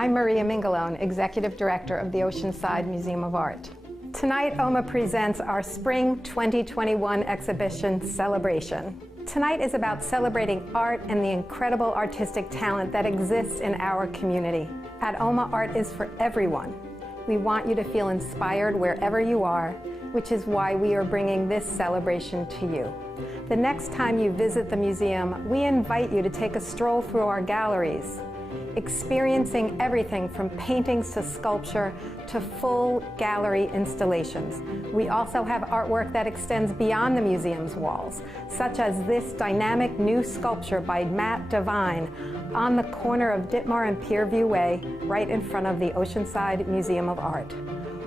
I'm Maria Mingalone, Executive Director of the Oceanside Museum of Art. Tonight, OMA presents our Spring 2021 exhibition, Celebration. Tonight is about celebrating art and the incredible artistic talent that exists in our community. At OMA, art is for everyone. We want you to feel inspired wherever you are, which is why we are bringing this celebration to you. The next time you visit the museum, we invite you to take a stroll through our galleries, experiencing everything from paintings to sculpture to full gallery installations. We also have artwork that extends beyond the museum's walls, such as this dynamic new sculpture by Matt Devine on the corner of Ditmar and Pierview Way, right in front of the Oceanside Museum of Art.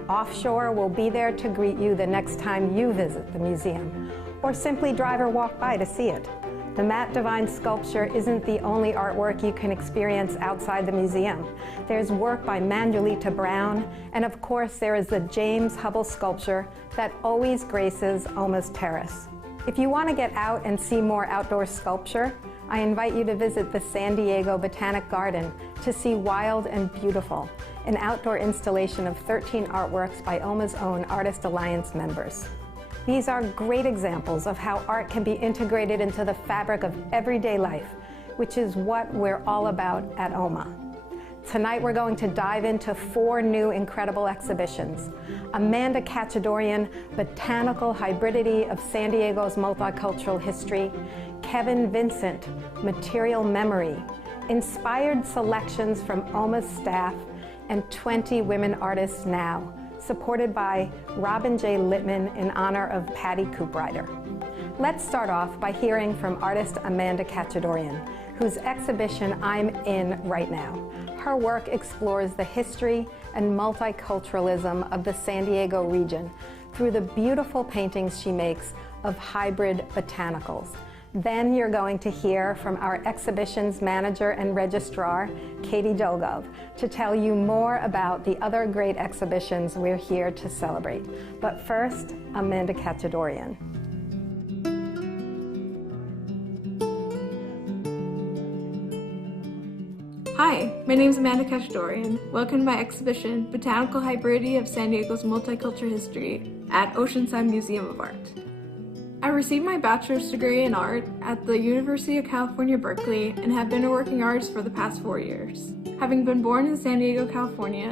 Offshore will be there to greet you the next time you visit the museum, or simply drive or walk by to see it. The Matt Devine sculpture isn't the only artwork you can experience outside the museum. There's work by Manuelita Brown, and of course there is the James Hubble sculpture that always graces OMA's terrace. If you want to get out and see more outdoor sculpture, I invite you to visit the San Diego Botanic Garden to see Wild and Beautiful, an outdoor installation of 13 artworks by OMA's own Artist Alliance members. These are great examples of how art can be integrated into the fabric of everyday life, which is what we're all about at OMA. Tonight we're going to dive into 4 new incredible exhibitions. Amanda Kachadoorian, Botanical Hybridity of San Diego's Multicultural History, Kevin Vincent, Material Memory, inspired selections from OMA staff, and 20 women artists now, supported by Robin J. Littman in honor of Patty Cooprider. Let's start off by hearing from artist Amanda Kachadoorian, whose exhibition I'm in right now. Her work explores the history and multiculturalism of the San Diego region through the beautiful paintings she makes of hybrid botanicals. Then you're going to hear from our exhibitions manager and registrar, Katie Dolgov, to tell you more about the other great exhibitions we're here to celebrate. But first, Amanda Kachadoorian. Hi, my name is Amanda Kachadoorian. Welcome to my exhibition, Botanical Hybridity of San Diego's Multicultural History at Oceanside Museum of Art. I received my bachelor's degree in art at the University of California, Berkeley, and have been a working artist for the past 4 years. Having been born in San Diego, California,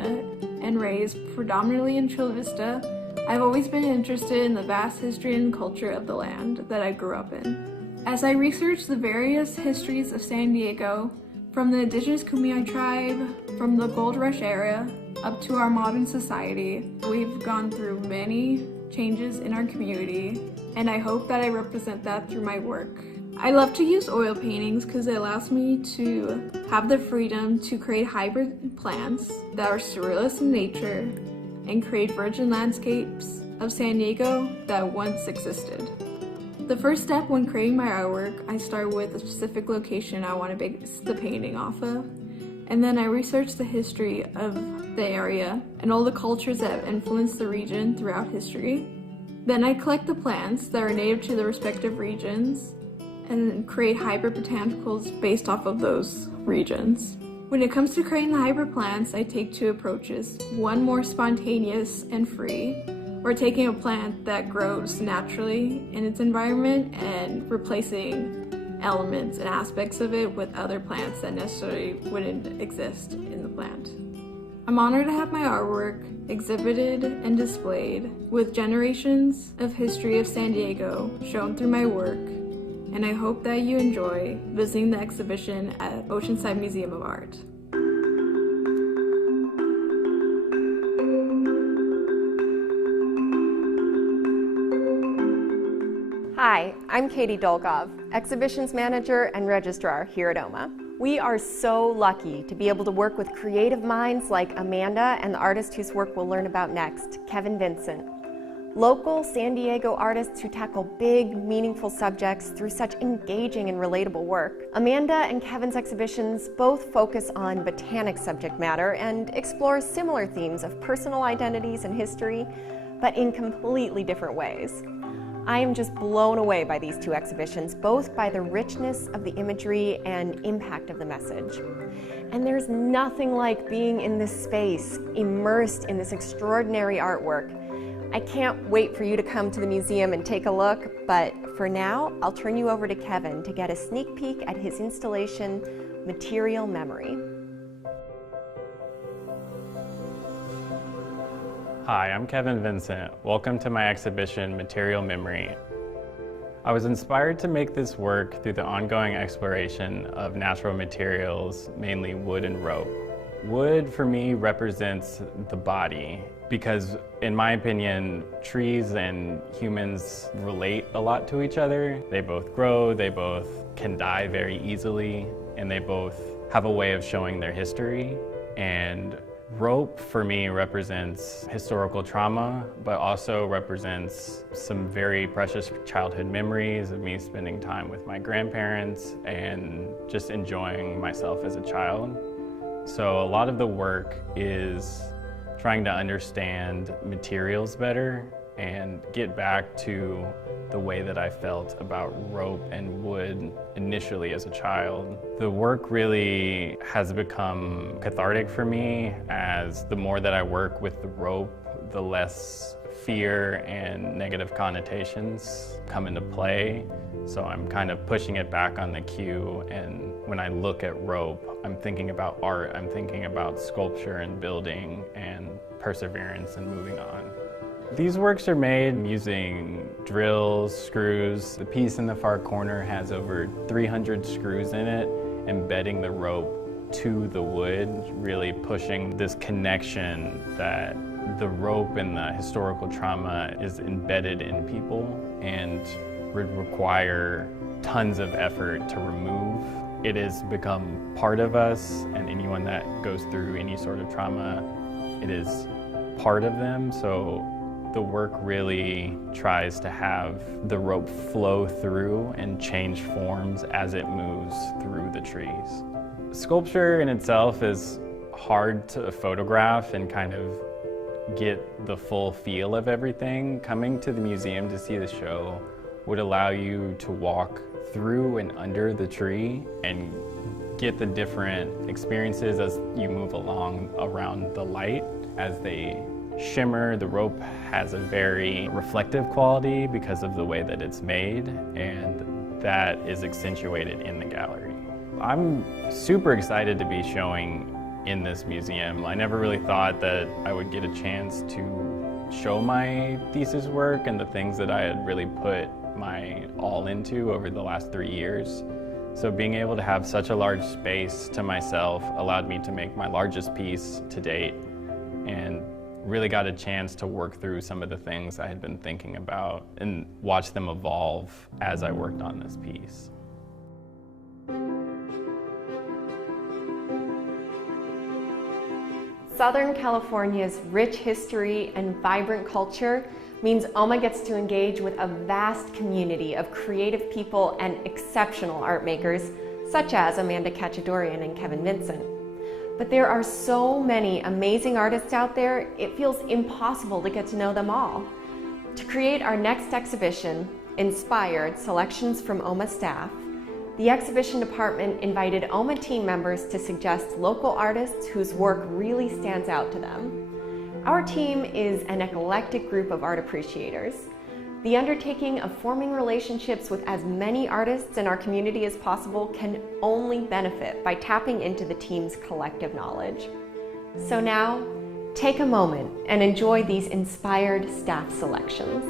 and raised predominantly in Chula Vista, I've always been interested in the vast history and culture of the land that I grew up in. As I researched the various histories of San Diego, from the indigenous Kumeyaay tribe, from the Gold Rush era, up to our modern society, we've gone through many changes in our community, and I hope that I represent that through my work. I love to use oil paintings because it allows me to have the freedom to create hybrid plants that are surrealist in nature and create virgin landscapes of San Diego that once existed. The first step when creating my artwork, I start with a specific location I want to base the painting off of, and then I research the history of the area and all the cultures that have influenced the region throughout history. Then I collect the plants that are native to the respective regions and create hybrid botanicals based off of those regions. When it comes to creating the hybrid plants, I take 2 approaches. One more spontaneous and free, or taking a plant that grows naturally in its environment and replacing elements and aspects of it with other plants that necessarily wouldn't exist in the plant. I'm honored to have my artwork exhibited and displayed with generations of history of San Diego shown through my work, and I hope that you enjoy visiting the exhibition at Oceanside Museum of Art. Hi, I'm Katie Dolgov, Exhibitions Manager and Registrar here at OMA. We are so lucky to be able to work with creative minds like Amanda and the artist whose work we'll learn about next, Kevin Vincent. Local San Diego artists who tackle big, meaningful subjects through such engaging and relatable work. Amanda and Kevin's exhibitions both focus on botanic subject matter and explore similar themes of personal identities and history, but in completely different ways. I am just blown away by these two exhibitions, both by the richness of the imagery and impact of the message. And there's nothing like being in this space, immersed in this extraordinary artwork. I can't wait for you to come to the museum and take a look, but for now, I'll turn you over to Kevin to get a sneak peek at his installation, Material Memory. Hi, I'm Kevin Vincent. Welcome to my exhibition, Material Memory. I was inspired to make this work through the ongoing exploration of natural materials, mainly wood and rope. Wood, for me, represents the body because, in my opinion, trees and humans relate a lot to each other. They both grow, they both can die very easily, and they both have a way of showing their history. And rope, for me, represents historical trauma, but also represents some very precious childhood memories of me spending time with my grandparents and just enjoying myself as a child. So a lot of the work is trying to understand materials better and get back to the way that I felt about rope and wood initially as a child. The work really has become cathartic for me, as the more that I work with the rope, the less fear and negative connotations come into play. So I'm kind of pushing it back on the cue, and when I look at rope, I'm thinking about art, I'm thinking about sculpture and building and perseverance and moving on. These works are made using drills, screws. The piece in the far corner has over 300 screws in it, embedding the rope to the wood, really pushing this connection that the rope and the historical trauma is embedded in people and would require tons of effort to remove. It has become part of us, and anyone that goes through any sort of trauma, it is part of them. So the work really tries to have the rope flow through and change forms as it moves through the trees. Sculpture in itself is hard to photograph and kind of get the full feel of everything. Coming to the museum to see the show would allow you to walk through and under the tree and get the different experiences as you move along around the light. As they shimmer, the rope has a very reflective quality because of the way that it's made, and that is accentuated in the gallery. I'm super excited to be showing in this museum. I never really thought that I would get a chance to show my thesis work and the things that I had really put my all into over the last 3 years. So being able to have such a large space to myself allowed me to make my largest piece to date, and really got a chance to work through some of the things I had been thinking about and watch them evolve as I worked on this piece. Southern California's rich history and vibrant culture means OMA gets to engage with a vast community of creative people and exceptional art makers, such as Amanda Kachadoorian and Kevin Vincent. But there are so many amazing artists out there, it feels impossible to get to know them all. To create our next exhibition, Inspired Selections from OMA Staff, the exhibition department invited OMA team members to suggest local artists whose work really stands out to them. Our team is an eclectic group of art appreciators. The undertaking of forming relationships with as many artists in our community as possible can only benefit by tapping into the team's collective knowledge. So now, take a moment and enjoy these inspired staff selections.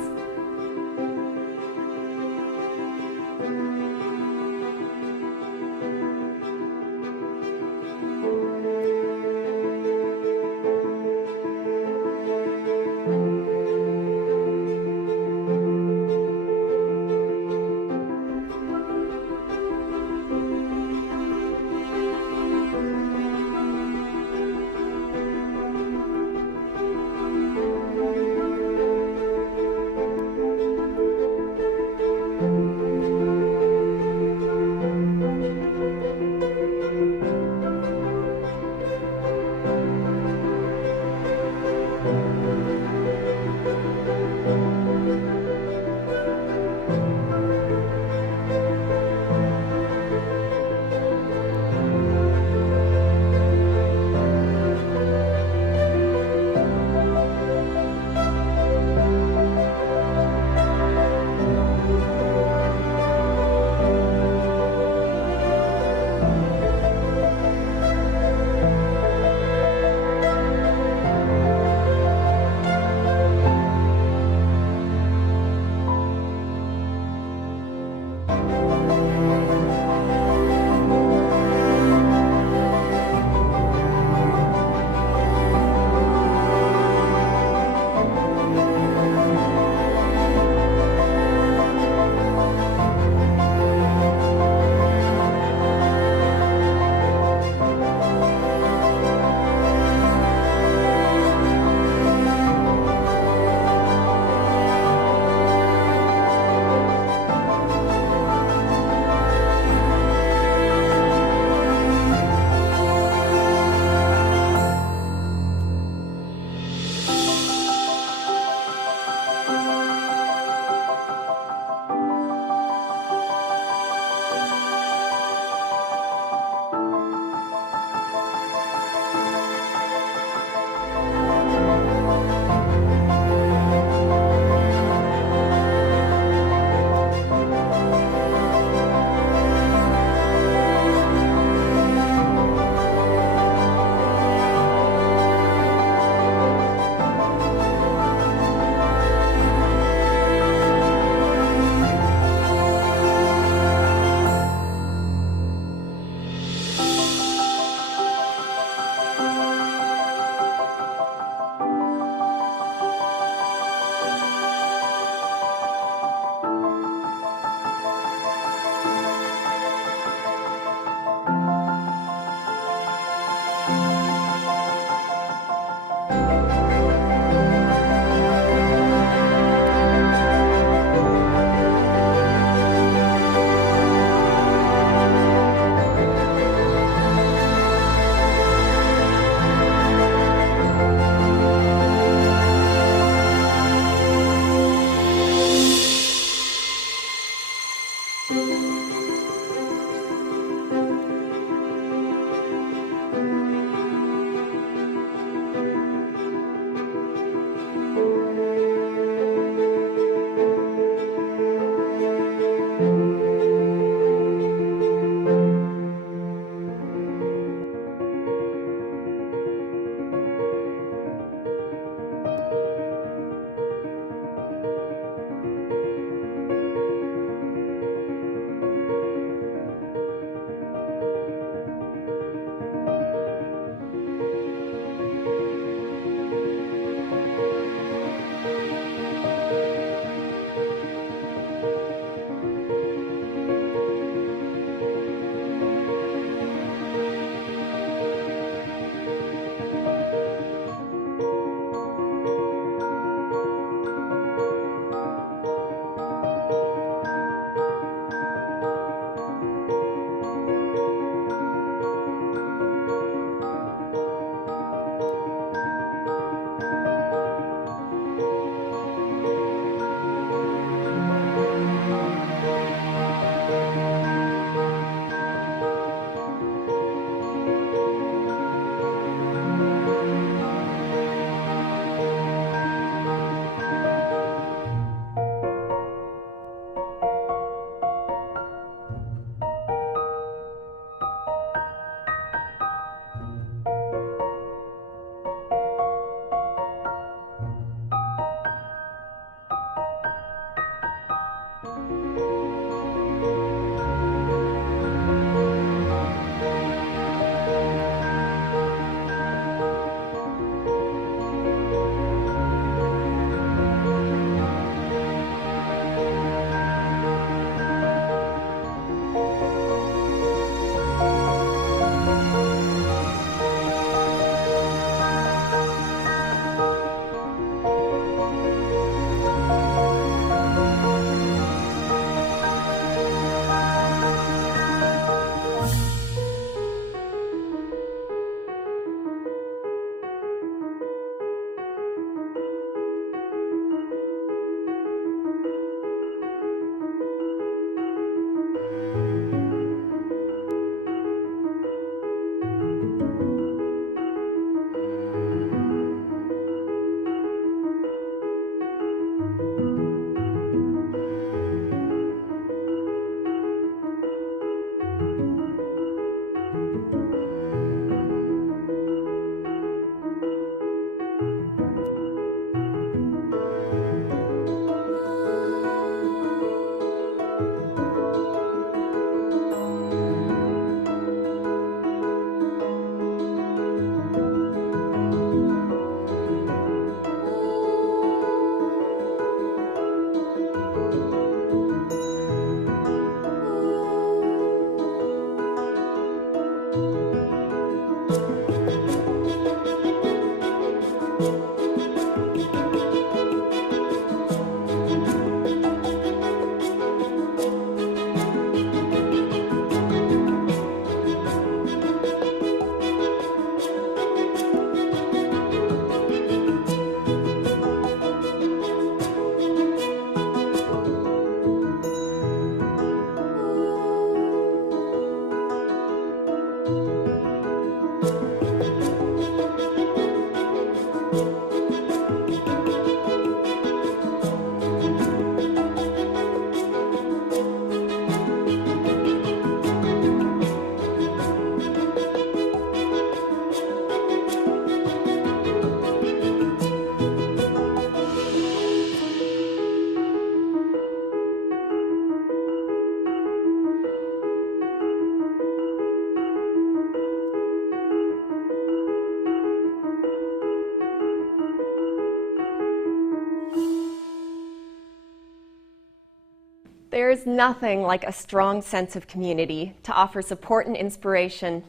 There's nothing like a strong sense of community to offer support and inspiration,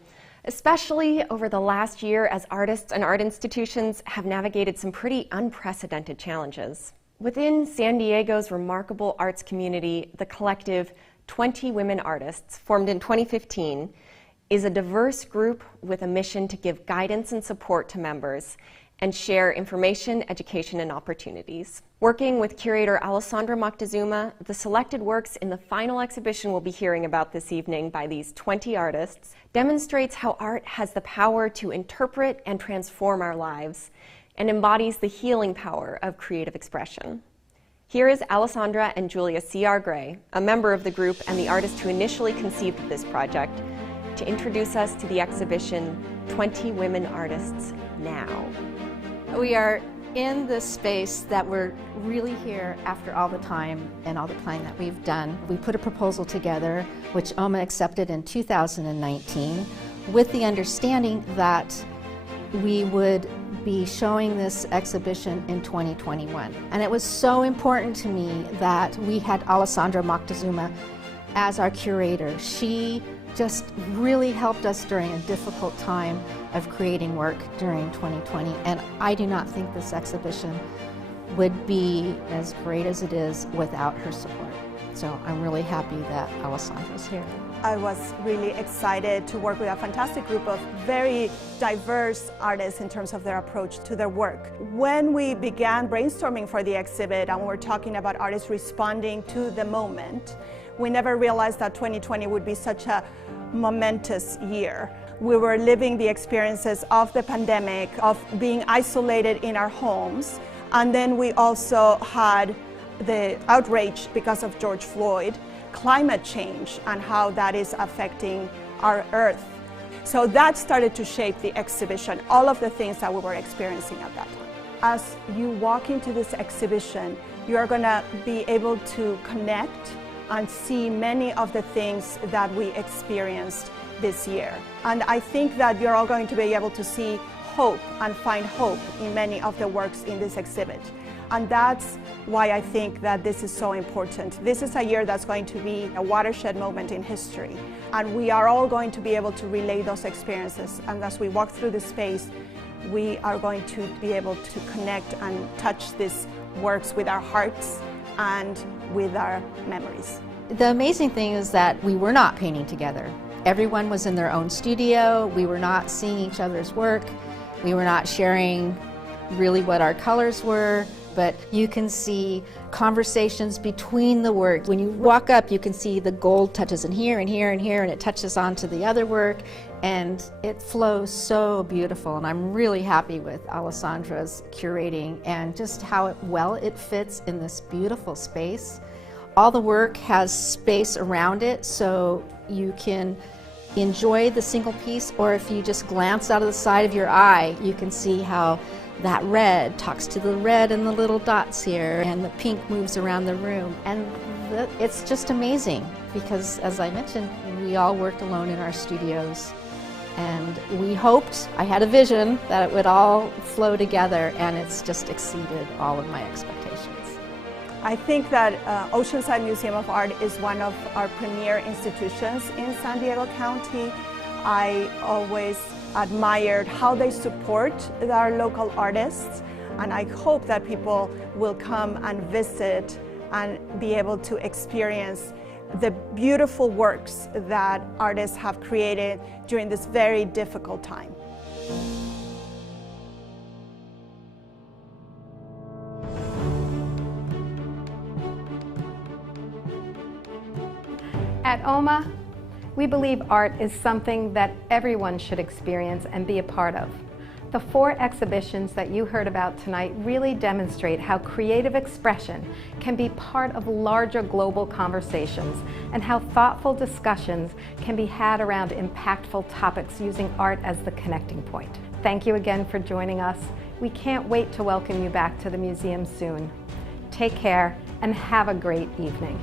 especially over the last year as artists and art institutions have navigated some pretty unprecedented challenges. Within San Diego's remarkable arts community, the collective 20 Women Artists, formed in 2015, is a diverse group with a mission to give guidance and support to members and share information, education, and opportunities. Working with curator Alessandra Moctezuma, the selected works in the final exhibition we'll be hearing about this evening by these 20 artists demonstrates how art has the power to interpret and transform our lives and embodies the healing power of creative expression. Here is Alessandra and Julia C.R. Gray, a member of the group and the artist who initially conceived this project, to introduce us to the exhibition 20 Women Artists Now. We are in this space that we're really here after all the time and all the planning that we've done. We put a proposal together, which OMA accepted in 2019, with the understanding that we would be showing this exhibition in 2021. And it was so important to me that we had Alessandra Moctezuma as our curator. She just really helped us during a difficult time of creating work during 2020, and I do not think this exhibition would be as great as it is without her support. So I'm really happy that Alessandra's here. I was really excited to work with a fantastic group of very diverse artists in terms of their approach to their work. When we began brainstorming for the exhibit and we were talking about artists responding to the moment, we never realized that 2020 would be such a momentous year. We were living the experiences of the pandemic, of being isolated in our homes, and then we also had the outrage because of George Floyd, climate change, and how that is affecting our earth. So that started to shape the exhibition, all of the things that we were experiencing at that time. As you walk into this exhibition, you are going to be able to connect and see many of the things that we experienced this year. And I think that you're all going to be able to see hope and find hope in many of the works in this exhibit. And that's why I think that this is so important. This is a year that's going to be a watershed moment in history. And we are all going to be able to relay those experiences. And as we walk through the space, we are going to be able to connect and touch these works with our hearts and with our memories. The amazing thing is that we were not painting together. Everyone was in their own studio. We were not seeing each other's work. We were not sharing really what our colors were, but you can see conversations between the work. When you walk up, you can see the gold touches in here and here and here, and it touches onto the other work, and it flows so beautiful. And I'm really happy with Alessandra's curating and just how well it fits in this beautiful space. All the work has space around it, so you can enjoy the single piece, or if you just glance out of the side of your eye, you can see how that red talks to the red and the little dots here, and the pink moves around the room. And it's just amazing because, as I mentioned, we all worked alone in our studios, and we hoped, I had a vision, that it would all flow together, and it's just exceeded all of my expectations. I think that Oceanside Museum of Art is one of our premier institutions in San Diego County. I always admired how they support our local artists And I hope that people will come and visit and be able to experience the beautiful works that artists have created during this very difficult time. At OMA, we believe art is something that everyone should experience and be a part of. The 4 exhibitions that you heard about tonight really demonstrate how creative expression can be part of larger global conversations and how thoughtful discussions can be had around impactful topics using art as the connecting point. Thank you again for joining us. We can't wait to welcome you back to the museum soon. Take care and have a great evening.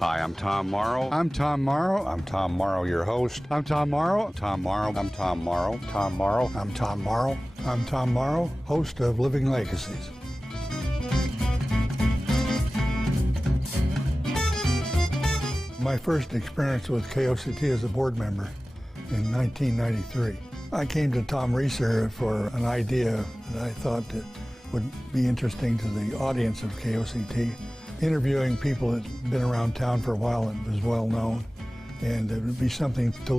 Hi, I'm Tom Morrow. I'm Tom Morrow. I'm Tom Morrow, your host. I'm Tom Morrow. I'm Tom Morrow. I'm Tom Morrow. Tom Morrow. I'm Tom Morrow. I'm Tom Morrow, host of Living Legacies. My first experience with KOCT as a board member in 1993. I came to Tom Reeser for an idea that I thought that would be interesting to the audience of KOCT. Interviewing people that had been around town for a while and was well known, and it would be something to